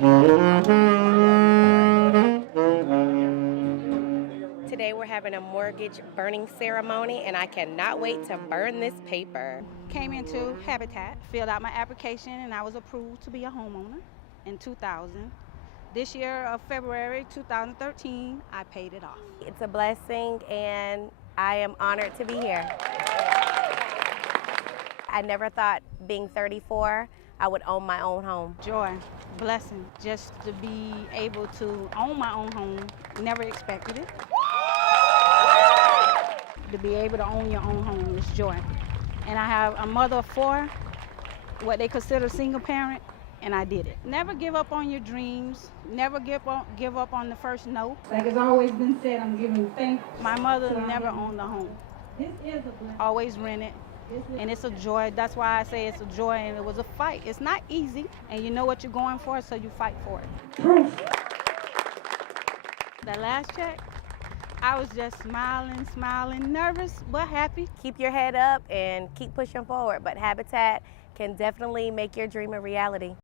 Today we're having a mortgage burning ceremony and I cannot wait to burn this paper. Came into Habitat, filled out my application, and I was approved to be a homeowner in 2000. This year of February 2013, I paid it off. It's a blessing and I am honored to be here. I never thought being 34, I would own my own home. Joy, blessing, just to be able to own my own home, never expected it. To be able to own your own home is joy. And I have a mother of 4, what they consider single parent, and I did it. Never give up on your dreams. Never give up on the first no. Like it's always been said, I'm giving thanks. My mother never owned a home. This is a blessing. Always rented. And it's a joy. That's why I say it's a joy, and it was a fight. It's not easy, and you know what you're going for, so you fight for it. Proof. That last check, I was just smiling, nervous, but happy. Keep your head up and keep pushing forward, but Habitat can definitely make your dream a reality.